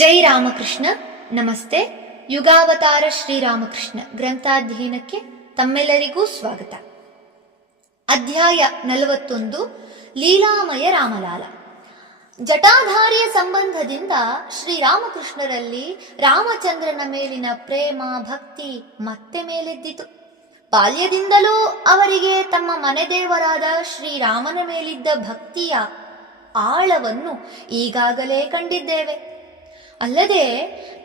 ಜೈ ರಾಮಕೃಷ್ಣ. ನಮಸ್ತೆ. ಯುಗಾವತಾರ ಶ್ರೀರಾಮಕೃಷ್ಣ ಗ್ರಂಥಾಧ್ಯಯನಕ್ಕೆ ತಮ್ಮೆಲ್ಲರಿಗೂ ಸ್ವಾಗತ. ಅಧ್ಯಾಯ 41 ಲೀಲಾಮಯ ರಾಮಲಾಲ. ಜಟಾಧಾರಿಯ ಸಂಬಂಧದಿಂದ ಶ್ರೀರಾಮಕೃಷ್ಣರಲ್ಲಿ ರಾಮಚಂದ್ರನ ಮೇಲಿನ ಪ್ರೇಮ ಭಕ್ತಿ ಮತ್ತೆ ಮೇಲೆದ್ದಿತು. ಬಾಲ್ಯದಿಂದಲೂ ಅವರಿಗೆ ತಮ್ಮ ಮನೆದೇವರಾದ ಶ್ರೀರಾಮನ ಮೇಲಿದ್ದ ಭಕ್ತಿಯ ಆಳವನ್ನು ಈಗಾಗಲೇ ಕಂಡಿದ್ದೇವೆ. ಅಲ್ಲದೆ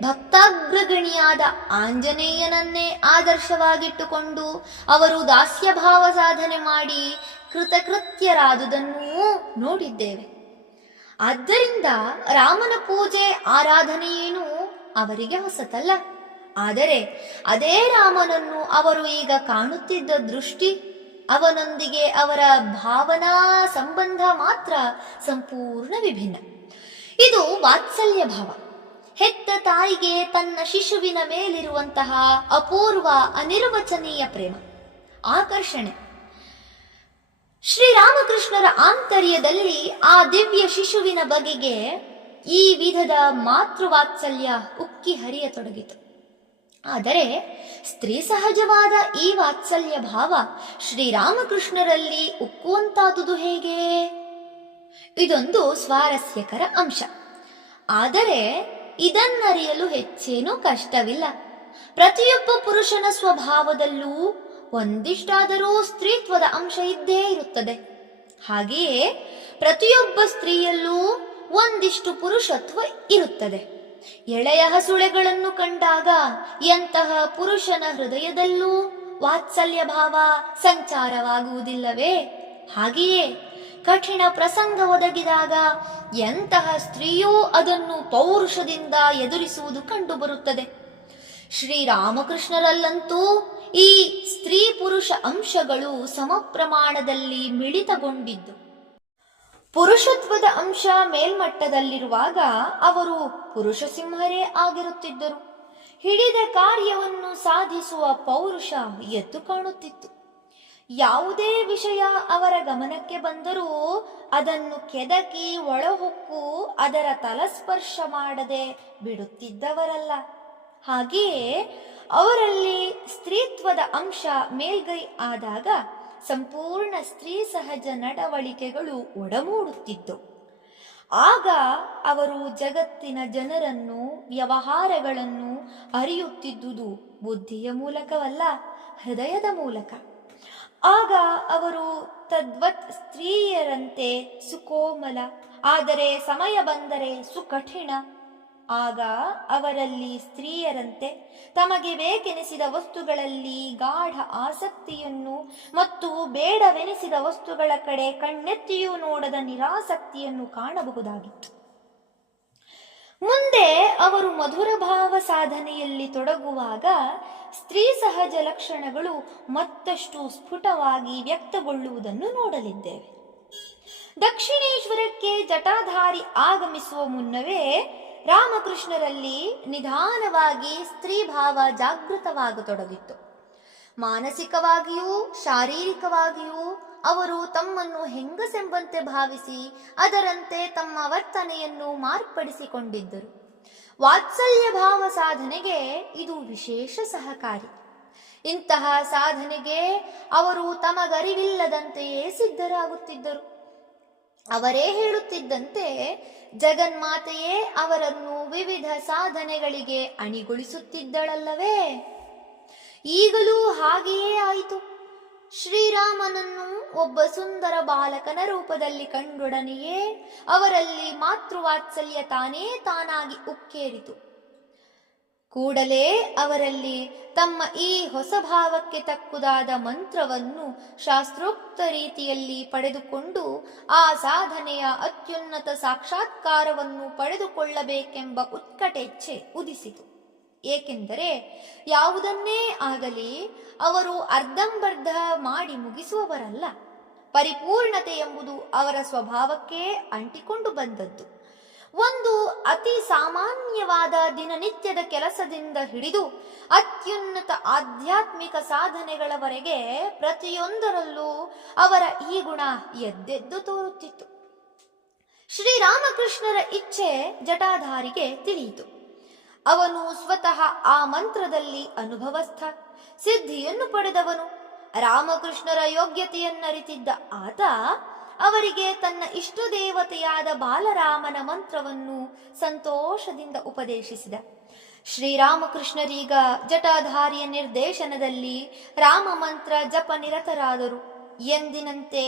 ಭಕ್ತಾಗ್ರಗಣಿಯಾದ ಆಂಜನೇಯನನ್ನೇ ಆದರ್ಶವಾಗಿಟ್ಟುಕೊಂಡು ಅವರು ದಾಸ್ಯಭಾವ ಸಾಧನೆ ಮಾಡಿ ಕೃತಕೃತ್ಯರಾದುದನ್ನೂ ನೋಡಿದ್ದೇವೆ. ಆದ್ದರಿಂದ ರಾಮನ ಪೂಜೆ ಆರಾಧನೆಯೇನೂ ಅವರಿಗೆ ಹೊಸತಲ್ಲ. ಆದರೆ ಅದೇ ರಾಮನನ್ನು ಅವರು ಈಗ ಕಾಣುತ್ತಿದ್ದ ದೃಷ್ಟಿ, ಅವನೊಂದಿಗೆ ಅವರ ಭಾವನಾ ಸಂಬಂಧ ಮಾತ್ರ ಸಂಪೂರ್ಣ ವಿಭಿನ್ನ. ಇದು ವಾತ್ಸಲ್ಯ ಭಾವ, ಹೆತ್ತ ತಾಯಿಗೆ ತನ್ನ ಶಿಶುವಿನ ಮೇಲಿರುವಂತಹ ಅಪೂರ್ವ ಅನಿರ್ವಚನೀಯ ಪ್ರೇಮ, ಆಕರ್ಷಣೆ. ಶ್ರೀರಾಮಕೃಷ್ಣರ ಆಂತರ್ಯದಲ್ಲಿ ಆ ದಿವ್ಯ ಶಿಶುವಿನ ಬಗೆಗೆ ಈ ವಿಧದ ಮಾತೃವಾತ್ಸಲ್ಯ ಉಕ್ಕಿ ಹರಿಯತೊಡಗಿತು. ಆದರೆ ಸ್ತ್ರೀ ಸಹಜವಾದ ಈ ವಾತ್ಸಲ್ಯ ಭಾವ ಶ್ರೀರಾಮಕೃಷ್ಣರಲ್ಲಿ ಉಕ್ಕುವಂತಾದುದು ಹೇಗೆ? ಇದೊಂದು ಸ್ವಾರಸ್ಯಕರ ಅಂಶ. ಆದರೆ ಇದನ್ನರಿಯಲು ಹೆಚ್ಚೇನೂ ಕಷ್ಟವಿಲ್ಲ. ಪ್ರತಿಯೊಬ್ಬ ಪುರುಷನ ಸ್ವಭಾವದಲ್ಲೂ ಒಂದಿಷ್ಟಾದರೂ ಸ್ತ್ರೀತ್ವದ ಅಂಶ ಇದ್ದೇ ಇರುತ್ತದೆ. ಹಾಗೆಯೇ ಪ್ರತಿಯೊಬ್ಬ ಸ್ತ್ರೀಯಲ್ಲೂ ಒಂದಿಷ್ಟು ಪುರುಷತ್ವ ಇರುತ್ತದೆ. ಎಳೆಯ ಹಸುಳೆಗಳನ್ನು ಕಂಡಾಗ ಎಂತಹ ಪುರುಷನ ಹೃದಯದಲ್ಲೂ ವಾತ್ಸಲ್ಯ ಭಾವ ಸಂಚಾರವಾಗುವುದಿಲ್ಲವೇ? ಹಾಗೆಯೇ ಕಠಿಣ ಪ್ರಸಂಗ ಒದಗಿದಾಗ ಎಂತಹ ಸ್ತ್ರೀಯೂ ಅದನ್ನು ಪೌರುಷದಿಂದ ಎದುರಿಸುವುದು ಕಂಡುಬರುತ್ತದೆ. ಶ್ರೀರಾಮಕೃಷ್ಣರಲ್ಲಂತೂ ಈ ಸ್ತ್ರೀ ಪುರುಷ ಅಂಶಗಳು ಸಮಪ್ರಮಾಣದಲ್ಲಿ ಮಿಳಿತಗೊಂಡಿದ್ದು. ಪುರುಷತ್ವದ ಅಂಶ ಮೇಲ್ಮಟ್ಟದಲ್ಲಿರುವಾಗ ಅವರು ಪುರುಷ ಸಿಂಹರೇ ಆಗಿರುತ್ತಿದ್ದರು. ಹಿಡಿದ ಕಾರ್ಯವನ್ನು ಸಾಧಿಸುವ ಪೌರುಷ ಎದ್ದು ಕಾಣುತ್ತಿತ್ತು. ಯಾವುದೇ ವಿಷಯ ಅವರ ಗಮನಕ್ಕೆ ಬಂದರೂ ಅದನ್ನು ಕೆದಕಿ ಒಳಹೊಕ್ಕು ಅದರ ತಲಸ್ಪರ್ಶ ಮಾಡದೆ ಬಿಡುತ್ತಿದ್ದವರಲ್ಲ. ಹಾಗೆಯೇ ಅವರಲ್ಲಿ ಸ್ತ್ರೀತ್ವದ ಅಂಶ ಮೇಲ್ಗೈ ಆದಾಗ ಸಂಪೂರ್ಣ ಸ್ತ್ರೀ ಸಹಜ ನಡವಳಿಕೆಗಳು ಒಡಮೂಡುತ್ತಿದ್ದವು. ಆಗ ಅವರು ಜಗತ್ತಿನ ಜನರನ್ನು, ವ್ಯವಹಾರಗಳನ್ನು ಅರಿಯುತ್ತಿದ್ದುದು ಬುದ್ಧಿಯ ಮೂಲಕವಲ್ಲ, ಹೃದಯದ ಮೂಲಕ. ಆಗ ಅವರು ತದ್ವತ್ ಸ್ತ್ರೀಯರಂತೆ ಸುಕೋಮಲ, ಆದರೆ ಸಮಯ ಬಂದರೆ ಸುಕಠಿಣ. ಆಗ ಅವರಲ್ಲಿ ಸ್ತ್ರೀಯರಂತೆ ತಮಗೆ ಬೇಕೆನಿಸಿದ ವಸ್ತುಗಳಲ್ಲಿ ಗಾಢ ಆಸಕ್ತಿಯನ್ನು ಮತ್ತು ಬೇಡವೆನಿಸಿದ ವಸ್ತುಗಳ ಕಡೆ ಕಣ್ಣೆತ್ತಿಯೂ ನೋಡದ ನಿರಾಸಕ್ತಿಯನ್ನು ಕಾಣಬಹುದಾಗಿತ್ತು. ಮುಂದೆ ಅವರು ಮಧುರ ಭಾವ ಸಾಧನೆಯಲ್ಲಿ ತೊಡಗುವಾಗ ಸ್ತ್ರೀ ಸಹಜ ಲಕ್ಷಣಗಳು ಮತ್ತಷ್ಟು ಸ್ಫುಟವಾಗಿ ವ್ಯಕ್ತಗೊಳ್ಳುವುದನ್ನು ನೋಡಲಿದ್ದೇವೆ. ದಕ್ಷಿಣೇಶ್ವರಕ್ಕೆ ಜಟಾಧಾರಿ ಆಗಮಿಸುವ ಮುನ್ನವೇ ರಾಮಕೃಷ್ಣರಲ್ಲಿ ನಿಧಾನವಾಗಿ ಸ್ತ್ರೀ ಭಾವ ಜಾಗೃತವಾಗತೊಡಗಿತ್ತು. ಮಾನಸಿಕವಾಗಿಯೂ ಶಾರೀರಿಕವಾಗಿಯೂ ಅವರು ತಮ್ಮನ್ನು ಹೆಂಗಸೆಂಬಂತೆ ಭಾವಿಸಿ ಅದರಂತೆ ತಮ್ಮ ವರ್ತನೆಯನ್ನು ಮಾರ್ಪಡಿಸಿಕೊಂಡಿದ್ದರು. ವಾತ್ಸಲ್ಯ ಭಾವ ಸಾಧನೆಗೆ ಇದು ವಿಶೇಷ ಸಹಕಾರಿ. ಇಂತಹ ಸಾಧನೆಗೆ ಅವರು ತಮಗರಿವಿಲ್ಲದಂತೆಯೇ ಸಿದ್ಧರಾಗುತ್ತಿದ್ದರು. ಅವರೇ ಹೇಳುತ್ತಿದ್ದಂತೆ ಜಗನ್ಮಾತೆಯೇ ಅವರನ್ನು ವಿವಿಧ ಸಾಧನೆಗಳಿಗೆ ಅಣಿಗೊಳಿಸುತ್ತಿದ್ದಳಲ್ಲವೇ? ಈಗಲೂ ಹಾಗೆಯೇ ಆಯಿತು. ಶ್ರೀರಾಮನನ್ನು ಒಬ್ಬ ಸುಂದರ ಬಾಲಕನ ರೂಪದಲ್ಲಿ ಕಂಡೊಡನೆಯೇ ಅವರಲ್ಲಿ ಮಾತೃವಾತ್ಸಲ್ಯ ತಾನೇ ತಾನಾಗಿ ಉಕ್ಕೇರಿತು. ಕೂಡಲೇ ಅವರಲ್ಲಿ ತಮ್ಮ ಈ ಹೊಸ ಭಾವಕ್ಕೆ ತಕ್ಕುದಾದ ಮಂತ್ರವನ್ನು ಶಾಸ್ತ್ರೋಕ್ತ ರೀತಿಯಲ್ಲಿ ಪಡೆದುಕೊಂಡು ಆ ಸಾಧನೆಯ ಅತ್ಯುನ್ನತ ಸಾಕ್ಷಾತ್ಕಾರವನ್ನು ಪಡೆದುಕೊಳ್ಳಬೇಕೆಂಬ ಉತ್ಕಟೇಚ್ಛೆ ಉದಿಸಿತು. ಏಕೆಂದರೆ ಯಾವುದನ್ನೇ ಆಗಲಿ ಅವರು ಅರ್ಧಂಬರ್ಧ ಮಾಡಿ ಮುಗಿಸುವವರಲ್ಲ. ಪರಿಪೂರ್ಣತೆ ಎಂಬುದು ಅವರ ಸ್ವಭಾವಕ್ಕೆ ಅಂಟಿಕೊಂಡು ಬಂದದ್ದು. ಒಂದು ಅತಿ ಸಾಮಾನ್ಯವಾದ ದಿನನಿತ್ಯದ ಕೆಲಸದಿಂದ ಹಿಡಿದು ಅತ್ಯುನ್ನತ ಆಧ್ಯಾತ್ಮಿಕ ಸಾಧನೆಗಳವರೆಗೆ ಪ್ರತಿಯೊಂದರಲ್ಲೂ ಅವರ ಈ ಗುಣ ಎದ್ದೆದ್ದು ತೋರುತ್ತಿತ್ತು. ಶ್ರೀರಾಮಕೃಷ್ಣರ ಇಚ್ಛೆ ಜಟಾಧಾರಿಗೆ ತಿಳಿಯಿತು. ಅವನು ಸ್ವತಃ ಆ ಮಂತ್ರದಲ್ಲಿ ಅನುಭವಸ್ಥ, ಸಿದ್ಧಿಯನ್ನು ಪಡೆದವನು. ರಾಮಕೃಷ್ಣರ ಯೋಗ್ಯತೆಯನ್ನರಿತಿದ್ದ ಆತ ಅವರಿಗೆ ತನ್ನ ಇಷ್ಟ ದೇವತೆಯಾದ ಬಾಲರಾಮನ ಮಂತ್ರವನ್ನು ಸಂತೋಷದಿಂದ ಉಪದೇಶಿಸಿದ. ಶ್ರೀರಾಮಕೃಷ್ಣರೀಗ ಜಟಾಧಾರಿಯ ನಿರ್ದೇಶನದಲ್ಲಿ ರಾಮ ಮಂತ್ರ ಜಪ ನಿರತರಾದರು. ಎಂದಿನಂತೆ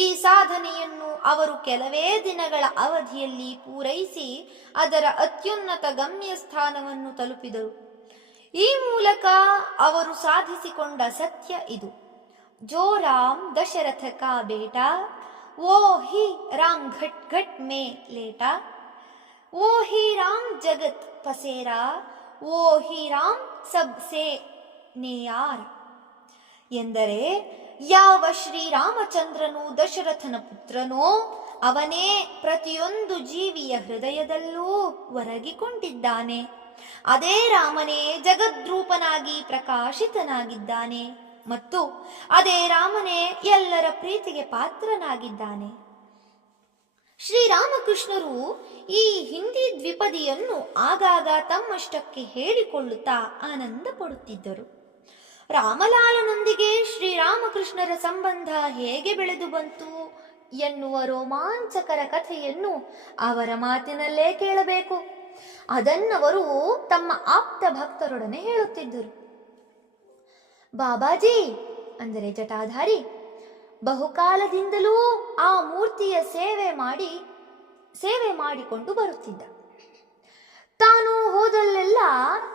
ಈ ಸಾಧನೆಯನ್ನು ಅವರು ಕೆಲವೇ ದಿನಗಳ ಅವಧಿಯಲ್ಲಿ ಪೂರೈಸಿ ಅದರ ಅತ್ಯುನ್ನತ ಗಮ್ಯ ಸ್ಥಾನವನ್ನು ತಲುಪಿದರು. ಈ ಮೂಲಕ ಅವರು ಸಾಧಿಸಿಕೊಂಡ ಸತ್ಯ ಇದು: ಜೋ ರಾಮ್ ದಶರಥ ಕಾ ಬೇಟಾ, वो ही राम घट घट में लेटा, वो ही राम जगत पसेरा, वो ही राम सबसे ನೇಯಾರ. ಎಂದರೆ ಯಾವ ಶ್ರೀರಾಮಚಂದ್ರನು ದಶರಥನ ಪುತ್ರನೋ ಅವನೇ ಪ್ರತಿಯೊಂದು ಜೀವಿಯ ಹೃದಯದಲ್ಲೂ ಒರಗಿಕೊಂಡಿದ್ದಾನೆ. ಅದೇ ರಾಮನೇ ಜಗದ್ರೂಪನಾಗಿ ಪ್ರಕಾಶಿತನಾಗಿದ್ದಾನೆ ಮತ್ತು ಅದೇ ರಾಮನೇ ಎಲ್ಲರ ಪ್ರೀತಿಗೆ ಪಾತ್ರನಾಗಿದ್ದಾನೆ. ಶ್ರೀರಾಮಕೃಷ್ಣರು ಈ ಹಿಂದಿ ದ್ವಿಪದಿಯನ್ನು ಆಗಾಗ ತಮ್ಮಷ್ಟಕ್ಕೆ ಹೇಳಿಕೊಳ್ಳುತ್ತಾ ಆನಂದ ಪಡುತ್ತಿದ್ದರು. ರಾಮಲಾಲನೊಂದಿಗೆ ಶ್ರೀರಾಮಕೃಷ್ಣರ ಸಂಬಂಧ ಹೇಗೆ ಬೆಳೆದು ಬಂತು ಎನ್ನುವ ರೋಮಾಂಚಕರ ಕಥೆಯನ್ನು ಅವರ ಮಾತಿನಲ್ಲೇ ಕೇಳಬೇಕು. ಅದನ್ನವರು ತಮ್ಮ ಆಪ್ತ ಭಕ್ತರೊಡನೆ ಹೇಳುತ್ತಿದ್ದರು. ಬಾಬಾಜಿ ಅಂದರೆ ಜಟಾಧಾರಿ ಬಹುಕಾಲದಿಂದಲೂ ಆ ಮೂರ್ತಿಯ ಸೇವೆ ಮಾಡಿಕೊಂಡು ಬರುತ್ತಿದ್ದ. ತಾನು ಹೋದಲ್ಲೆಲ್ಲ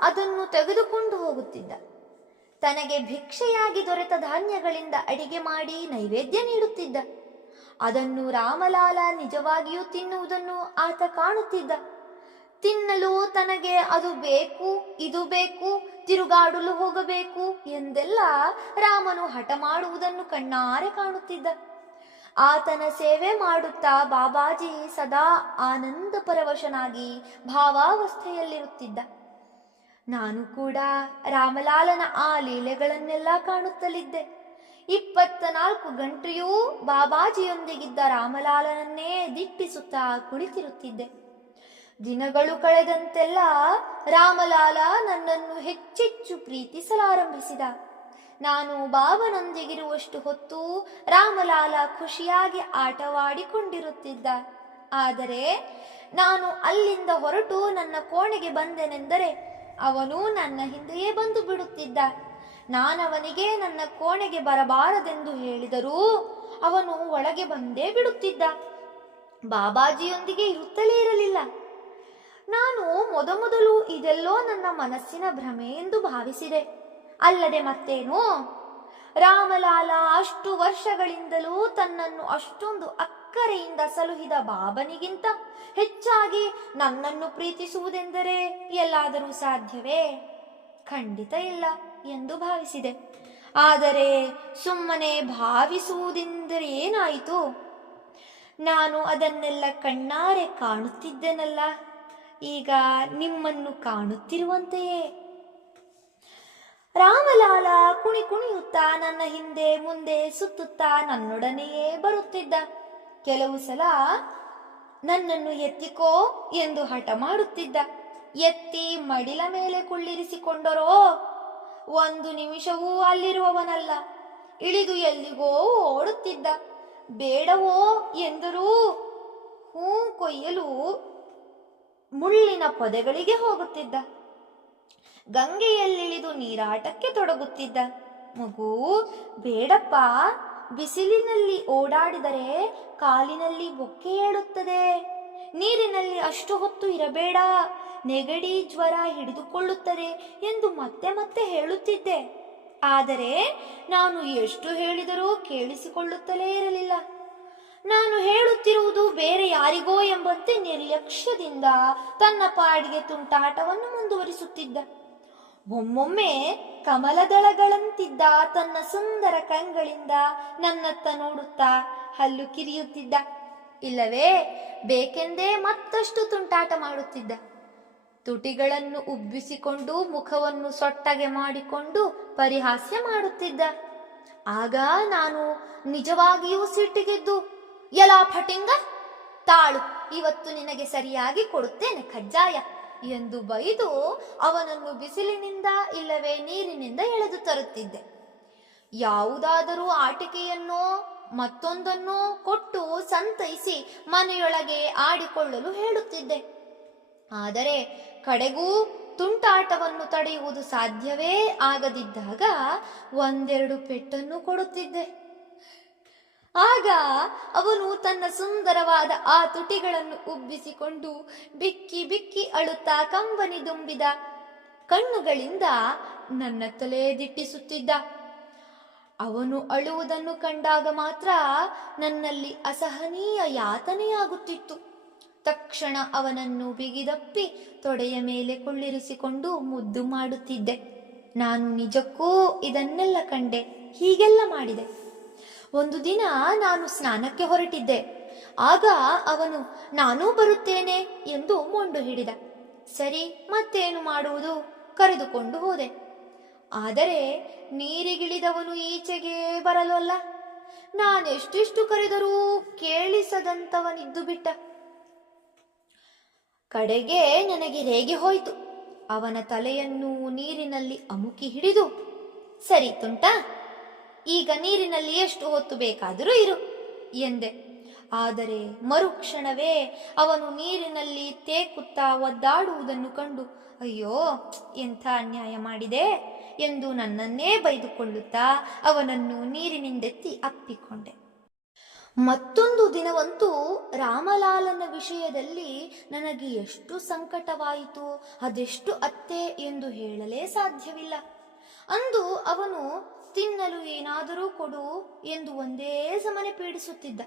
ಅದನ್ನು ತೆಗೆದುಕೊಂಡು ಹೋಗುತ್ತಿದ್ದ. ತನಗೆ ಭಿಕ್ಷೆಯಾಗಿ ದೊರೆತ ಧಾನ್ಯಗಳಿಂದ ಅಡಿಗೆ ಮಾಡಿ ನೈವೇದ್ಯ ನೀಡುತ್ತಿದ್ದ. ಅದನ್ನು ರಾಮಲಾಲ ನಿಜವಾಗಿಯೂ ತಿನ್ನುವುದನ್ನು ಆತ ಕಾಣುತ್ತಿದ್ದ. ತಿನ್ನಲು ತನಗೆ ಅದು ಬೇಕು, ಇದು ಬೇಕು, ತಿರುಗಾಡಲು ಹೋಗಬೇಕು ಎಂದೆಲ್ಲ ರಾಮನು ಹಠ ಮಾಡುವುದನ್ನು ಕಣ್ಣಾರೆ ಕಾಣುತ್ತಿದ್ದ. ಆತನ ಸೇವೆ ಮಾಡುತ್ತಾ ಬಾಬಾಜಿ ಸದಾ ಆನಂದ ಪರವಶನಾಗಿ ಭಾವಾವಸ್ಥೆಯಲ್ಲಿರುತ್ತಿದ್ದ. ನಾನು ಕೂಡ ರಾಮಲಾಲನ ಆ ಲೀಲೆಗಳನ್ನೆಲ್ಲ ಕಾಣುತ್ತಲಿದ್ದೆ. 24 ಗಂಟೆಯೂ ಬಾಬಾಜಿಯೊಂದಿಗಿದ್ದ ರಾಮಲಾಲನನ್ನೇ ದಿಟ್ಟಿಸುತ್ತಾ ಕುಳಿತಿರುತ್ತಿದ್ದೆ. ದಿನಗಳು ಕಳೆದಂತೆಲ್ಲ ರಾಮಲಾಲ ನನ್ನನ್ನು ಹೆಚ್ಚೆಚ್ಚು ಪ್ರೀತಿಸಲಾರಂಭಿಸಿದ. ನಾನು ಬಾಬನೊಂದಿಗಿರುವಷ್ಟು ಹೊತ್ತು ರಾಮಲಾಲ ಖುಷಿಯಾಗಿ ಆಟವಾಡಿಕೊಂಡಿರುತ್ತಿದ್ದ. ಆದರೆ ನಾನು ಅಲ್ಲಿಂದ ಹೊರಟು ನನ್ನ ಕೋಣೆಗೆ ಬಂದೆನೆಂದರೆ ಅವನು ನನ್ನ ಹಿಂದೆಯೇ ಬಂದು ಬಿಡುತ್ತಿದ್ದ. ನಾನವನಿಗೆ ನನ್ನ ಕೋಣೆಗೆ ಬರಬಾರದೆಂದು ಹೇಳಿದರೂ ಅವನು ಒಳಗೆ ಬಂದೇ ಬಿಡುತ್ತಿದ್ದ. ಬಾಬಾಜಿಯೊಂದಿಗೆ ಇರುತ್ತಲೇ ಇರಲಿಲ್ಲ. ನಾನು ಮೊದಮೊದಲು ಇದೆಲ್ಲೋ ನನ್ನ ಮನಸ್ಸಿನ ಭ್ರಮೆ ಎಂದು ಭಾವಿಸಿದೆ. ಅಲ್ಲದೆ ಮತ್ತೇನು, ರಾಮಲಾಲ ಅಷ್ಟು ವರ್ಷಗಳಿಂದಲೂ ತನ್ನನ್ನು ಅಷ್ಟೊಂದು ಅಕ್ಕರೆಯಿಂದ ಸಲುಹಿದ ಬಾಬನಿಗಿಂತ ಹೆಚ್ಚಾಗಿ ನನ್ನನ್ನು ಪ್ರೀತಿಸುವುದೆಂದರೆ ಎಲ್ಲಾದರೂ ಸಾಧ್ಯವೇ? ಖಂಡಿತ ಇಲ್ಲ ಎಂದು ಭಾವಿಸಿದೆ. ಆದರೆ ಸುಮ್ಮನೆ ಭಾವಿಸುವುದೆಂದರೆ ಏನಾಯಿತು? ನಾನು ಅದನ್ನೆಲ್ಲ ಕಣ್ಣಾರೆ ಕಾಣುತ್ತಿದ್ದೆನಲ್ಲ, ಈಗ ನಿಮ್ಮನ್ನು ಕಾಣುತ್ತಿರುವಂತೆಯೇ. ರಾಮಲಾಲ ಕುಣಿಯುತ್ತಾ ನನ್ನ ಹಿಂದೆ ಮುಂದೆ ಸುತ್ತುತ್ತಾ ನನ್ನೊಡನೆಯೇ ಬರುತ್ತಿದ್ದ. ಕೆಲವು ಸಲ ನನ್ನನ್ನು ಎತ್ತಿಕೋ ಎಂದು ಹಠ ಮಾಡುತ್ತಿದ್ದ. ಎತ್ತಿ ಮಡಿಲ ಮೇಲೆ ಕುಳ್ಳಿರಿಸಿಕೊಂಡರೋ 1 ನಿಮಿಷವೂ ಅಲ್ಲಿರುವವನಲ್ಲ. ಇಳಿದು ಎಲ್ಲಿಗೋ ಓಡುತ್ತಿದ್ದ. ಬೇಡವೋ ಎಂದರೂ ಹೂ ಕೊಯ್ಯಲು ಮುಳ್ಳಿನ ಪೊದೆಗಳಿಗೆ ಹೋಗುತ್ತಿದ್ದ. ಗಂಗೆಯಲ್ಲಿಳಿದು ನೀರಾಟಕ್ಕೆ ತೊಡಗುತ್ತಿದ್ದ. ಮಗು, ಬೇಡಪ್ಪ, ಬಿಸಿಲಿನಲ್ಲಿ ಓಡಾಡಿದರೆ ಕಾಲಿನಲ್ಲಿ ಬೊಕ್ಕೆ ಏಳುತ್ತದೆ. ನೀರಿನಲ್ಲಿ ಅಷ್ಟು ಹೊತ್ತು ಇರಬೇಡ, ನೆಗಡಿ ಜ್ವರ ಹಿಡಿದುಕೊಳ್ಳುತ್ತದೆ ಎಂದು ಮತ್ತೆ ಮತ್ತೆ ಹೇಳುತ್ತಿದ್ದೆ. ಆದರೆ ನಾನು ಎಷ್ಟು ಹೇಳಿದರೂ ಕೇಳಿಸಿಕೊಳ್ಳುತ್ತಲೇ ಇರಲಿಲ್ಲ. ನಾನು ಹೇಳುತ್ತಿರುವುದು ಬೇರೆ ಯಾರಿಗೋ ಎಂಬಂತೆ ನಿರ್ಲಕ್ಷ್ಯದಿಂದ ತನ್ನ ಪಾಡಿಗೆ ತುಂಟಾಟವನ್ನು ಮುಂದುವರಿಸುತ್ತಿದ್ದ. ಒಮ್ಮೊಮ್ಮೆ ಕಮಲದಳಗಳಂತಿದ್ದ ತನ್ನ ಸುಂದರ ಕಂಗಳಿಂದ ನನ್ನತ್ತ ನೋಡುತ್ತಾ ಹಲ್ಲು ಕಿರಿಯುತ್ತಿದ್ದ. ಇಲ್ಲವೇ ಬೇಕೆಂದೇ ಮತ್ತಷ್ಟು ತುಂಟಾಟ ಮಾಡುತ್ತಿದ್ದ. ತುಟಿಗಳನ್ನು ಉಬ್ಬಿಸಿಕೊಂಡು ಮುಖವನ್ನು ಸೊಟ್ಟಗೆ ಮಾಡಿಕೊಂಡು ಪರಿಹಾಸ್ಯ ಮಾಡುತ್ತಿದ್ದ. ಆಗ ನಾನು ನಿಜವಾಗಿಯೂ ಸಿಟ್ಟಿಗೆದ್ದು, ಎಲಾ ಫಟಿಂಗ, ತಾಳು, ಇವತ್ತು ನಿನಗೆ ಸರಿಯಾಗಿ ಕೊಡುತ್ತೇನೆ ಕಜ್ಜಾಯ ಎಂದು ಬೈದು ಅವನನ್ನು ಬಿಸಿಲಿನಿಂದ ಇಲ್ಲವೇ ನೀರಿನಿಂದ ಎಳೆದು ತರುತ್ತಿದ್ದೆ. ಯಾವುದಾದರೂ ಆಟಿಕೆಯನ್ನೋ ಮತ್ತೊಂದನ್ನೋ ಕೊಟ್ಟು ಸಂತೈಸಿ ಮನೆಯೊಳಗೆ ಆಡಿಕೊಳ್ಳಲು ಹೇಳುತ್ತಿದ್ದೆ. ಆದರೆ ಕಡೆಗೂ ತುಂಟಾಟವನ್ನು ತಡೆಯುವುದು ಸಾಧ್ಯವೇ ಆಗದಿದ್ದಾಗ ಒಂದೆರಡು ಪೆಟ್ಟನ್ನು ಕೊಡುತ್ತಿದ್ದೆ. ಆಗ ಅವನು ತನ್ನ ಸುಂದರವಾದ ಆ ತುಟಿಗಳನ್ನು ಉಬ್ಬಿಸಿಕೊಂಡು ಬಿಕ್ಕಿ ಬಿಕ್ಕಿ ಅಳುತ್ತಾ ಕಂಬನಿ ದುಂಬಿದ ಕಣ್ಣುಗಳಿಂದ ನನ್ನ ತಲೆ ದಿಟ್ಟಿಸುತ್ತಿದ್ದ. ಅವನು ಅಳುವುದನ್ನು ಕಂಡಾಗ ಮಾತ್ರ ನನ್ನಲ್ಲಿ ಅಸಹನೀಯ ಯಾತನೆಯಾಗುತ್ತಿತ್ತು. ತಕ್ಷಣ ಅವನನ್ನು ಬಿಗಿದಪ್ಪಿ ತೊಡೆಯ ಮೇಲೆ ಕುಳ್ಳಿರಿಸಿಕೊಂಡು ಮುದ್ದು ಮಾಡುತ್ತಿದ್ದೆ. ನಾನು ನಿಜಕ್ಕೂ ಇದನ್ನೆಲ್ಲ ಕಂಡೆ, ಹೀಗೆಲ್ಲ ಮಾಡಿದೆ. ಒಂದು ದಿನ ನಾನು ಸ್ನಾನಕ್ಕೆ ಹೊರಟಿದ್ದೆ. ಆಗ ಅವನು ನಾನೂ ಬರುತ್ತೇನೆ ಎಂದು ಮೊಂಡು ಹಿಡಿದ. ಸರಿ, ಮತ್ತೇನು ಮಾಡುವುದು, ಕರೆದುಕೊಂಡು ಹೋದೆ. ಆದರೆ ನೀರಿಗಿಳಿದವನು ಈಚೆಗೆ ಬರಲಲ್ಲ. ನಾನೆಷ್ಟೆಷ್ಟು ಕರೆದರೂ ಕೇಳಿಸದಂತವನಿದ್ದು ಬಿಟ್ಟ. ಕಡೆಗೆ ನನಗೆ ರೇಗೆ ಹೋಯಿತು. ಅವನ ತಲೆಯನ್ನು ನೀರಿನಲ್ಲಿ ಅಮುಕಿ ಹಿಡಿದು, ಸರಿ ತುಂಟ, ಈಗ ನೀರಿನಲ್ಲಿ ಎಷ್ಟು ಹೊತ್ತು ಬೇಕಾದರೂ ಇರು ಎಂದೆ. ಆದರೆ ಮರುಕ್ಷಣವೇ ಅವನು ನೀರಿನಲ್ಲಿ ತೇಕುತ್ತಾ ಒದ್ದಾಡುವುದನ್ನು ಕಂಡು ಅಯ್ಯೋ ಎಂಥ ಅನ್ಯಾಯ ಮಾಡಿದೆ ಎಂದು ನನ್ನನ್ನೇ ಬೈದುಕೊಳ್ಳುತ್ತಾ ಅವನನ್ನು ನೀರಿನಿಂದೆತ್ತಿ ಅಪ್ಪಿಕೊಂಡೆ. ಮತ್ತೊಂದು ದಿನವಂತೂ ರಾಮಲಾಲನ ವಿಷಯದಲ್ಲಿ ನನಗೆ ಎಷ್ಟು ಸಂಕಟವಾಯಿತು, ಅದೆಷ್ಟು ಅತ್ತೆ ಎಂದು ಹೇಳಲೇ ಸಾಧ್ಯವಿಲ್ಲ. ಅಂದು ಅವನು ತಿನ್ನಲು ಏನಾದರೂ ಕೊಡು ಎಂದು ಒಂದೇ ಸಮನೆ ಪೀಡಿಸುತ್ತಿದ್ದ.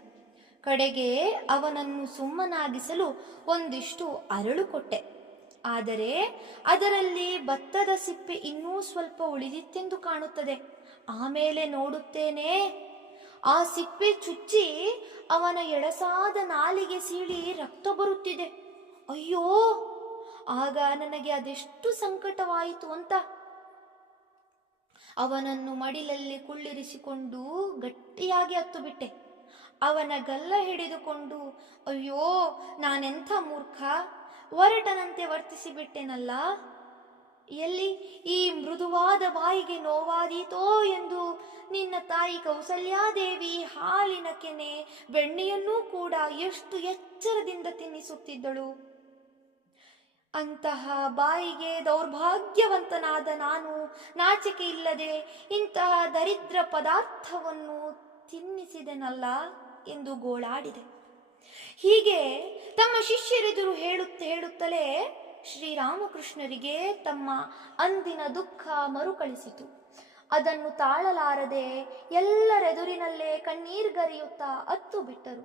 ಕಡೆಗೆ ಅವನನ್ನು ಸುಮ್ಮನಾಗಿಸಲು ಒಂದಿಷ್ಟು ಅರಳು ಕೊಟ್ಟೆ. ಆದರೆ ಅದರಲ್ಲಿ ಭತ್ತದ ಸಿಪ್ಪೆ ಇನ್ನೂ ಸ್ವಲ್ಪ ಉಳಿದಿತ್ತೆಂದು ಕಾಣುತ್ತದೆ. ಆಮೇಲೆ ನೋಡುತ್ತೇನೆ, ಆ ಸಿಪ್ಪೆ ಚುಚ್ಚಿ ಅವನ ಎಳಸಾದ ನಾಲಿಗೆ ಸೀಳಿ ರಕ್ತ ಬರುತ್ತಿದೆ. ಅಯ್ಯೋ, ಆಗ ನನಗೆ ಅದೆಷ್ಟು ಸಂಕಟವಾಯಿತು ಅಂತ. ಅವನನ್ನು ಮಡಿಲಲ್ಲಿ ಕುಳ್ಳಿರಿಸಿಕೊಂಡು ಗಟ್ಟಿಯಾಗಿ ಹತ್ತು ಬಿಟ್ಟೆ. ಅವನ ಗಲ್ಲ ಹಿಡಿದುಕೊಂಡು ಅಯ್ಯೋ ನಾನೆಂಥ ಮೂರ್ಖ, ಒರಟನಂತೆ ವರ್ತಿಸಿಬಿಟ್ಟೆನಲ್ಲ, ಎಲ್ಲಿ ಈ ಮೃದುವಾದ ಬಾಯಿಗೆ ನೋವಾದೀತೋ ಎಂದು ನಿನ್ನ ತಾಯಿ ಕೌಸಲ್ಯಾದೇವಿ ಹಾಲಿನ ಕೆನೆ ಬೆಣ್ಣೆಯನ್ನೂ ಕೂಡ ಎಷ್ಟು ಎಚ್ಚರದಿಂದ ತಿನ್ನಿಸುತ್ತಿದ್ದಳು. ಅಂತಹ ಬಾಯಿಗೆ ದೌರ್ಭಾಗ್ಯವಂತನಾದ ನಾನು ನಾಚಿಕೆ ಇಲ್ಲದೆ ಇಂತಹ ದರಿದ್ರ ಪದಾರ್ಥವನ್ನು ತಿನ್ನಿಸಿದೆನಲ್ಲ ಎಂದು ಗೋಳಾಡಿದೆ. ಹೀಗೆ ತಮ್ಮ ಶಿಷ್ಯರೆದುರು ಹೇಳುತ್ತಲೇ ಶ್ರೀರಾಮಕೃಷ್ಣರಿಗೆ ತಮ್ಮ ಅಂದಿನ ದುಃಖ ಮರುಕಳಿಸಿತು. ಅದನ್ನು ತಾಳಲಾರದೆ ಎಲ್ಲರೆದುರಿನಲ್ಲೇ ಕಣ್ಣೀರ್ಗರೆಯುತ್ತಾ ಅತ್ತು ಬಿಟ್ಟರು.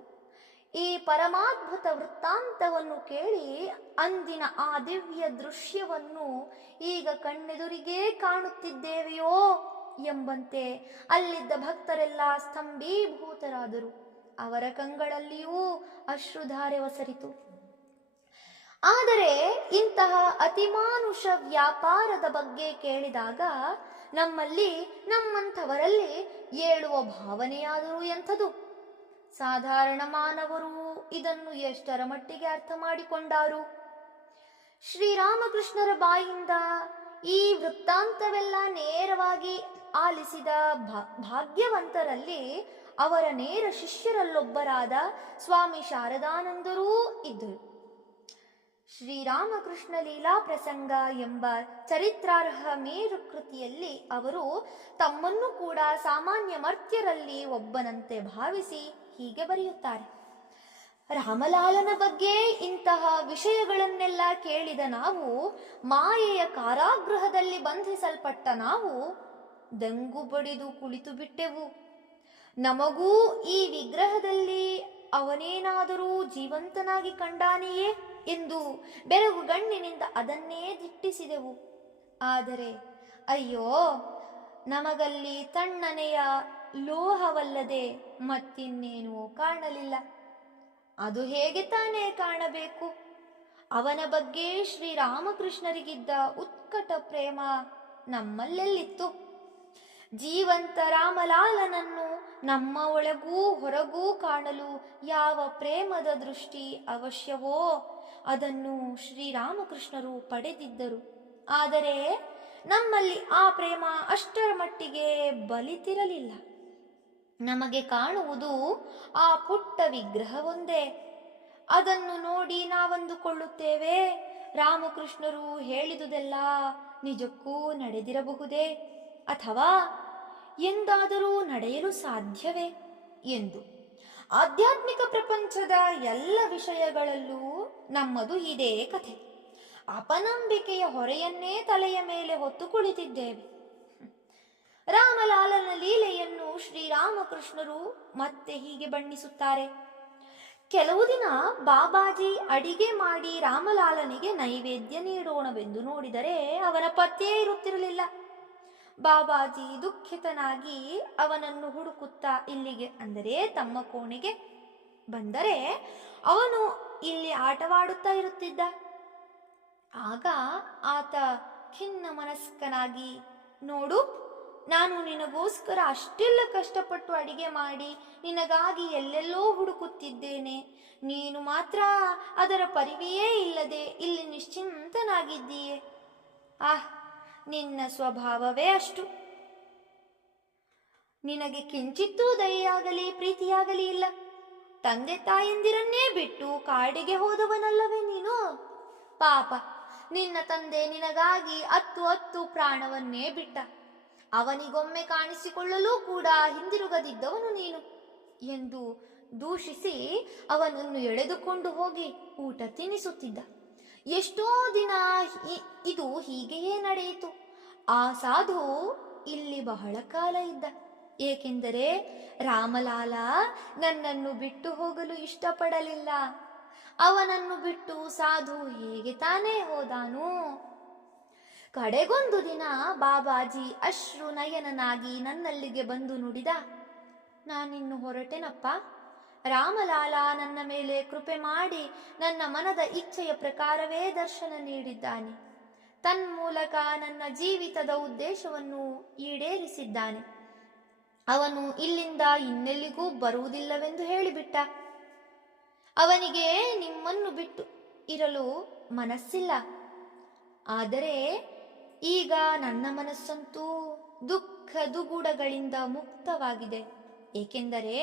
ಈ ಪರಮಾದ್ಭುತ ವೃತ್ತಾಂತವನ್ನು ಕೇಳಿ ಅಂದಿನ ಆ ದಿವ್ಯ ದೃಶ್ಯವನ್ನು ಈಗ ಕಣ್ಣೆದುರಿಗೇ ಕಾಣುತ್ತಿದ್ದೇವೆಯೋ ಎಂಬಂತೆ ಅಲ್ಲಿದ್ದ ಭಕ್ತರೆಲ್ಲ ಸ್ತಂಭೀಭೂತರಾದರು. ಅವರ ಕಂಗಳಲ್ಲಿಯೂ ಅಶ್ರುಧಾರೆ ಒಸರಿತು. ಆದರೆ ಇಂತಹ ಅತಿಮಾನುಷ ವ್ಯಾಪಾರದ ಬಗ್ಗೆ ಕೇಳಿದಾಗ ನಮ್ಮಂಥವರಲ್ಲಿ ಏಳುವ ಭಾವನೆಯಾದರೂ ಎಂಥದು? ಸಾಧಾರಣ ಮಾನವರು ಇದನ್ನು ಎಷ್ಟರ ಮಟ್ಟಿಗೆ ಅರ್ಥ ಮಾಡಿಕೊಂಡಾರು? ಶ್ರೀರಾಮಕೃಷ್ಣರ ಬಾಯಿಂದ ಈ ವೃತ್ತಾಂತವೆಲ್ಲ ನೇರವಾಗಿ ಆಲಿಸಿದ ಭಾಗ್ಯವಂತರಲ್ಲಿ ಅವರ ನೇರ ಶಿಷ್ಯರಲ್ಲೊಬ್ಬರಾದ ಸ್ವಾಮಿ ಶಾರದಾನಂದರೂ ಇದ್ದರು. ಶ್ರೀರಾಮಕೃಷ್ಣ ಲೀಲಾ ಪ್ರಸಂಗ ಎಂಬ ಚರಿತ್ರಾರ್ಹ ಮೇರು ಕೃತಿಯಲ್ಲಿ ಅವರು ತಮ್ಮನ್ನು ಕೂಡ ಸಾಮಾನ್ಯ ಮರ್ತ್ಯರಲ್ಲಿ ಒಬ್ಬನಂತೆ ಭಾವಿಸಿ ಹೀಗೆ ಬರೆಯುತ್ತಾರೆ. ರಾಮಲಾಲನ ಬಗ್ಗೆ ಇಂತಹ ವಿಷಯಗಳನ್ನೆಲ್ಲ ಕೇಳಿದ ನಾವು, ಮಾಯೆಯ ಕಾರಾಗೃಹದಲ್ಲಿ ಬಂಧಿಸಲ್ಪಟ್ಟ ನಾವು ದಂಗು ಬಡಿದು ಕುಳಿತು ಬಿಟ್ಟೆವು. ನಮಗೂ ಈ ವಿಗ್ರಹದಲ್ಲಿ ಅವನೇನಾದರೂ ಜೀವಂತನಾಗಿ ಕಂಡಾನೆಯೇ ಎಂದು ಬೆರಗುಗಣ್ಣಿನಿಂದ ಅದನ್ನೇ ದಿಟ್ಟಿಸಿದೆವು. ಆದರೆ ಅಯ್ಯೋ, ನಮಗಲ್ಲಿ ತಣ್ಣನೆಯ ಲೋಹವಲ್ಲದೆ ಮತ್ತಿನ್ನೇನೂ ಕಾಣಲಿಲ್ಲ. ಅದು ಹೇಗೆ ತಾನೇ ಕಾಣಬೇಕು? ಅವನ ಬಗ್ಗೆ ಶ್ರೀರಾಮಕೃಷ್ಣರಿಗಿದ್ದ ಉತ್ಕಟ ಪ್ರೇಮ ನಮ್ಮಲ್ಲೆಲ್ಲಿತ್ತು? ಜೀವಂತ ರಾಮಲಾಲನನ್ನು ನಮ್ಮ ಒಳಗೂ ಹೊರಗೂ ಕಾಣಲು ಯಾವ ಪ್ರೇಮದ ದೃಷ್ಟಿ ಅವಶ್ಯವೋ ಅದನ್ನು ಶ್ರೀರಾಮಕೃಷ್ಣರು ಪಡೆದಿದ್ದರು. ಆದರೆ ನಮ್ಮಲ್ಲಿ ಆ ಪ್ರೇಮ ಅಷ್ಟರ ಮಟ್ಟಿಗೆ ಬಲಿತಿರಲಿಲ್ಲ. ನಮಗೆ ಕಾಣುವುದು ಆ ಪುಟ್ಟ ವಿಗ್ರಹವೊಂದೇ. ಅದನ್ನು ನೋಡಿ ನಾವಂದುಕೊಳ್ಳುತ್ತೇವೆ, ರಾಮಕೃಷ್ಣರು ಹೇಳಿದುದೆಲ್ಲ ನಿಜಕ್ಕೂ ನಡೆದಿರಬಹುದೇ ಅಥವಾ ಎಂದಾದರೂ ನಡೆಯಲು ಸಾಧ್ಯವೇ ಎಂದು. ಆಧ್ಯಾತ್ಮಿಕ ಪ್ರಪಂಚದ ಎಲ್ಲ ವಿಷಯಗಳಲ್ಲೂ ನಮ್ಮದು ಇದೇ ಕಥೆ. ಅಪನಂಬಿಕೆಯ ಹೊರೆಯನ್ನೇ ತಲೆಯ ಮೇಲೆ ಹೊತ್ತು ಕುಳಿತಿದ್ದೇವೆ. ರಾಮಲಾಲನ ಲೀಲೆಯನ್ನು ಶ್ರೀರಾಮಕೃಷ್ಣರು ಮತ್ತೆ ಹೀಗೆ ಬಣ್ಣಿಸುತ್ತಾರೆ. ಕೆಲವು ದಿನ ಬಾಬಾಜಿ ಅಡಿಗೆ ಮಾಡಿ ರಾಮಲಾಲನಿಗೆ ನೈವೇದ್ಯ ನೀಡೋಣವೆಂದು ನೋಡಿದರೆ ಅವನ ಪತ್ತೆಯೇ ಇರುತ್ತಿರಲಿಲ್ಲ. ಬಾಬಾಜಿ ದುಃಖಿತನಾಗಿ ಅವನನ್ನು ಹುಡುಕುತ್ತಾ ಇಲ್ಲಿಗೆ, ಅಂದರೆ ತಮ್ಮ ಕೋಣೆಗೆ ಬಂದರೆ ಅವನು ಇಲ್ಲಿ ಆಟವಾಡುತ್ತಾ ಇರುತ್ತಿದ್ದ. ಆಗ ಆತ ಖಿನ್ನ ಮನಸ್ಕನಾಗಿ, ನೋಡು, ನಾನು ನಿನಗೋಸ್ಕರ ಅಷ್ಟೆಲ್ಲ ಕಷ್ಟಪಟ್ಟು ಅಡಿಗೆ ಮಾಡಿ ನಿನಗಾಗಿ ಎಲ್ಲೆಲ್ಲೋ ಹುಡುಕುತ್ತಿದ್ದೇನೆ. ನೀನು ಮಾತ್ರ ಅದರ ಪರಿವೆಯೇ ಇಲ್ಲದೆ ಇಲ್ಲಿ ನಿಶ್ಚಿಂತನಾಗಿದ್ದೀಯೆ. ನಿನ್ನ ಸ್ವಭಾವವೇ ಅಷ್ಟು. ನಿನಗೆ ಕಿಂಚಿತ್ತೂ ದಯೆಯಾಗಲಿ ಪ್ರೀತಿಯಾಗಲಿ ಇಲ್ಲ. ತಂದೆ ತಾಯಂದಿರನ್ನೇ ಬಿಟ್ಟು ಕಾಡಿಗೆ ಹೋದವನಲ್ಲವೇ ನೀನು? ಪಾಪ, ನಿನ್ನ ತಂದೆ ನಿನಗಾಗಿ ಹತ್ತು ಪ್ರಾಣವನ್ನೇ ಬಿಟ್ಟ. ಅವನಿಗೊಮ್ಮೆ ಕಾಣಿಸಿಕೊಳ್ಳಲು ಕೂಡ ಹಿಂದಿರುಗದಿದ್ದವನು ನೀನು ಎಂದು ದೂಷಿಸಿ ಅವನನ್ನು ಎಳೆದುಕೊಂಡು ಹೋಗಿ ಊಟ ತಿನ್ನಿಸುತ್ತಿದ್ದ. ಎಷ್ಟೋ ದಿನ ಇದು ಹೀಗೆಯೇ ನಡೆಯಿತು. ಆ ಸಾಧು ಇಲ್ಲಿ ಬಹಳ ಕಾಲ ಇದ್ದ. ಏಕೆಂದರೆ ರಾಮಲಾಲ ನನ್ನನ್ನು ಬಿಟ್ಟು ಹೋಗಲು ಇಷ್ಟಪಡಲಿಲ್ಲ. ಅವನನ್ನು ಬಿಟ್ಟು ಸಾಧು ಹೇಗೆ ತಾನೇ ಹೋದಾನು? ಕಡೆಗೊಂದು ದಿನ ಬಾಬಾಜಿ ಅಶ್ರು ನಯನನಾಗಿ ನನ್ನಲ್ಲಿಗೆ ಬಂದು ನುಡಿದ, ನಾನಿನ್ನು ಹೊರಟೆನಪ್ಪ. ರಾಮಲಾಲ ನನ್ನ ಮೇಲೆ ಕೃಪೆ ಮಾಡಿ ನನ್ನ ಮನದ ಇಚ್ಛೆಯ ಪ್ರಕಾರವೇ ದರ್ಶನ ನೀಡಿದ್ದಾನೆ. ತನ್ಮೂಲಕ ನನ್ನ ಜೀವಿತದ ಉದ್ದೇಶವನ್ನು ಈಡೇರಿಸಿದ್ದಾನೆ. ಅವನು ಇಲ್ಲಿಂದ ಇನ್ನೆಲ್ಲಿಗೂ ಬರುವುದಿಲ್ಲವೆಂದು ಹೇಳಿಬಿಟ್ಟ. ಅವನಿಗೆ ನಿಮ್ಮನ್ನು ಬಿಟ್ಟು ಇರಲು ಮನಸ್ಸಿಲ್ಲ. ಆದರೆ ಈಗ ನನ್ನ ಮನಸ್ಸಂತೂ ದುಃಖ ದುಗುಡಗಳಿಂದ ಮುಕ್ತವಾಗಿದೆ. ಏಕೆಂದರೆ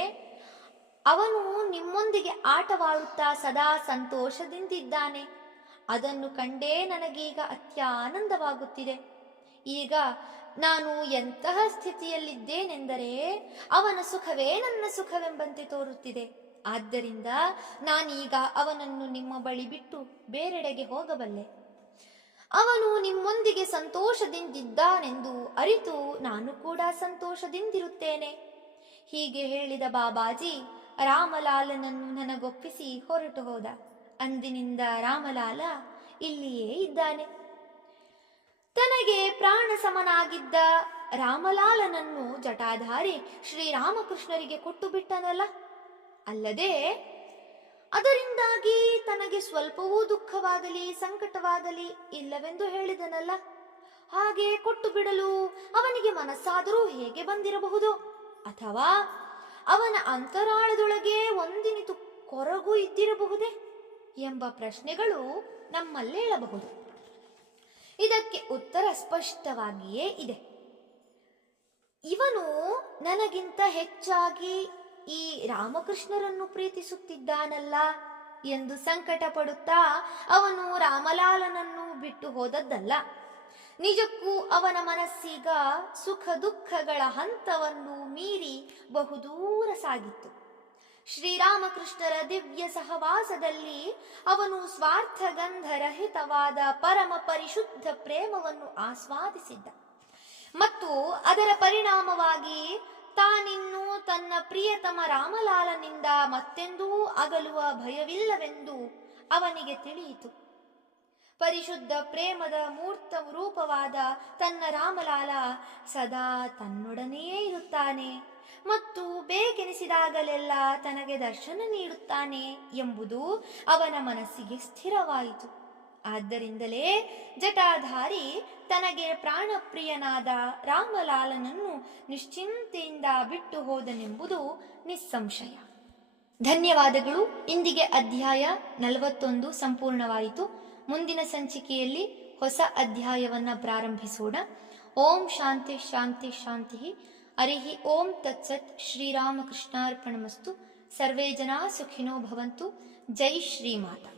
ಅವನು ನಿಮ್ಮೊಂದಿಗೆ ಆಟವಾಡುತ್ತಾ ಸದಾ ಸಂತೋಷದಿಂದಿದ್ದಾನೆ. ಅದನ್ನು ಕಂಡೇ ನನಗೀಗ ಅತ್ಯಾನಂದವಾಗುತ್ತಿದೆ. ಈಗ ನಾನು ಎಂತಹ ಸ್ಥಿತಿಯಲ್ಲಿದ್ದೇನೆಂದರೆ ಅವನ ಸುಖವೇ ನನ್ನ ಸುಖವೆಂಬಂತೆ ತೋರುತ್ತಿದೆ. ಆದ್ದರಿಂದ ನಾನೀಗ ಅವನನ್ನು ನಿಮ್ಮ ಬಳಿ ಬಿಟ್ಟು ಬೇರೆಡೆಗೆ ಹೋಗಬಲ್ಲೆ. ಅವನು ನಿಮ್ಮೊಂದಿಗೆ ಸಂತೋಷದಿಂದಿದ್ದಾನೆಂದು ಅರಿತು ನಾನು ಕೂಡ ಸಂತೋಷದಿಂದಿರುತ್ತೇನೆ. ಹೀಗೆ ಹೇಳಿದ ಬಾಬಾಜಿ ರಾಮಲಾಲನನ್ನು ನನಗೊಪ್ಪಿಸಿ ಹೊರಟು ಹೋದ. ಅಂದಿನಿಂದ ರಾಮಲಾಲ ಇಲ್ಲಿಯೇ ಇದ್ದಾನೆ. ತನಗೆ ಪ್ರಾಣ ಸಮನಾಗಿದ್ದ ರಾಮಲಾಲನನ್ನು ಜಟಾಧಾರಿ ಶ್ರೀರಾಮಕೃಷ್ಣರಿಗೆ ಕೊಟ್ಟು ಬಿಟ್ಟನಲ್ಲ. ಅಲ್ಲದೆ ಅದರಿಂದಾಗಿ ತನಗೆ ಸ್ವಲ್ಪವೂ ದುಃಖವಾಗಲಿ ಸಂಕಟವಾಗಲಿ ಇಲ್ಲವೆಂದು ಹೇಳಿದನಲ್ಲ. ಹಾಗೆ ಕೊಟ್ಟು ಬಿಡಲು ಅವನಿಗೆ ಮನಸ್ಸಾದರೂ ಹೇಗೆ ಬಂದಿರಬಹುದು? ಅಥವಾ ಅವನ ಅಂತರಾಳದೊಳಗೆ ಒಂದಿನಿತು ಕೊರಗು ಇದ್ದಿರಬಹುದೇ ಎಂಬ ಪ್ರಶ್ನೆಗಳು ನಮ್ಮಲ್ಲೇಳಬಹುದು. ಇದಕ್ಕೆ ಉತ್ತರ ಸ್ಪಷ್ಟವಾಗಿಯೇ ಇದೆ. ಇವನು ನನಗಿಂತ ಹೆಚ್ಚಾಗಿ ಈ ರಾಮಕೃಷ್ಣರನ್ನು ಪ್ರೀತಿಸುತ್ತಿದ್ದಾನಲ್ಲ ಎಂದು ಸಂಕಟ ಪಡುತ್ತಾ ಅವನು ರಾಮಲಾಲನನ್ನು ಬಿಟ್ಟು ಹೋದದ್ದಲ್ಲ. ನಿಜಕ್ಕೂ ಅವನ ಮನಸ್ಸೀಗ ಸುಖ ದುಃಖಗಳ ಹಂತವನ್ನು ಮೀರಿ ಬಹುದೂರ ಸಾಗಿತ್ತು. ಶ್ರೀರಾಮಕೃಷ್ಣರ ದಿವ್ಯ ಸಹವಾಸದಲ್ಲಿ ಅವನು ಸ್ವಾರ್ಥಗಂಧರಹಿತವಾದ ಪರಮ ಪರಿಶುದ್ಧ ಪ್ರೇಮವನ್ನು ಆಸ್ವಾದಿಸಿದ್ದ ಮತ್ತು ಅದರ ಪರಿಣಾಮವಾಗಿ ತಾನಿನ್ನೂ ತನ್ನ ಪ್ರಿಯತಮ ರಾಮಲಾಲನಿಂದ ಮತ್ತೆಂದೂ ಅಗಲುವ ಭಯವಿಲ್ಲವೆಂದು ಅವನಿಗೆ ತಿಳಿಯಿತು. ಪರಿಶುದ್ಧ ಪ್ರೇಮದ ಮೂರ್ತ ರೂಪವಾದ ತನ್ನ ರಾಮಲಾಲ ಸದಾ ತನ್ನೊಡನೆಯೇ ಇರುತ್ತಾನೆ ಮತ್ತು ಬೇಕೆನಿಸಿದಾಗಲೆಲ್ಲ ತನಗೆ ದರ್ಶನ ನೀಡುತ್ತಾನೆ ಎಂಬುದು ಅವನ ಮನಸ್ಸಿಗೆ ಸ್ಥಿರವಾಯಿತು. ಆದ್ದರಿಂದಲೇ ಜಟಾಧಾರಿ ತನಗೆ ಪ್ರಾಣಪ್ರಿಯನಾದ ರಾಮಲಾಲನನ್ನು ನಿಶ್ಚಿಂತೆಯಿಂದ ಬಿಟ್ಟು ಹೋದನೆಂಬುದು ನಿಸ್ಸಂಶಯ. ಧನ್ಯವಾದಗಳು. ಇಂದಿಗೆ ಅಧ್ಯಾಯ 41 ಸಂಪೂರ್ಣವಾಯಿತು. ಮುಂದಿನ ಸಂಚಿಕೆಯಲ್ಲಿ ಹೊಸ ಅಧ್ಯಾಯವನ್ನು ಪ್ರಾರಂಭಿಸೋಣ. ಓಂ ಶಾಂತಿ ಶಾಂತಿ ಶಾಂತಿ. ಹರಿ ಓಂ ತತ್ಸತ್. ಶ್ರೀರಾಮಕೃಷ್ಣಾರ್ಪಣಮಸ್ತು. ಸರ್ವೇ ಜನಾ ಸುಖಿನೋ ಭವಂತು. ಜೈ ಶ್ರೀಮಾತಾ.